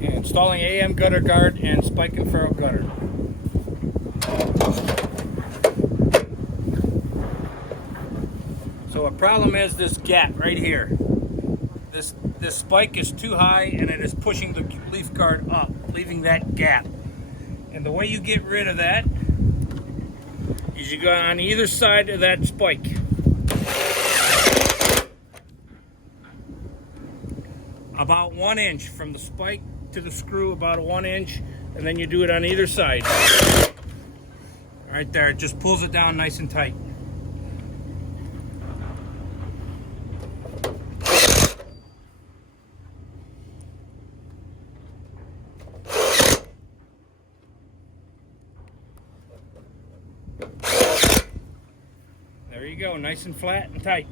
Installing AM gutter guard and Spike and Ferrule gutter. So the problem is this gap right here. This spike is too high and it is pushing the leaf guard up, leaving that gap. And the way you get rid of that is you go on either side of that spike. About 1 inch from the spike to the screw, about 1 inch, and then you do it on either side. Right there, it just pulls it down nice and tight. There you go, nice and flat and tight.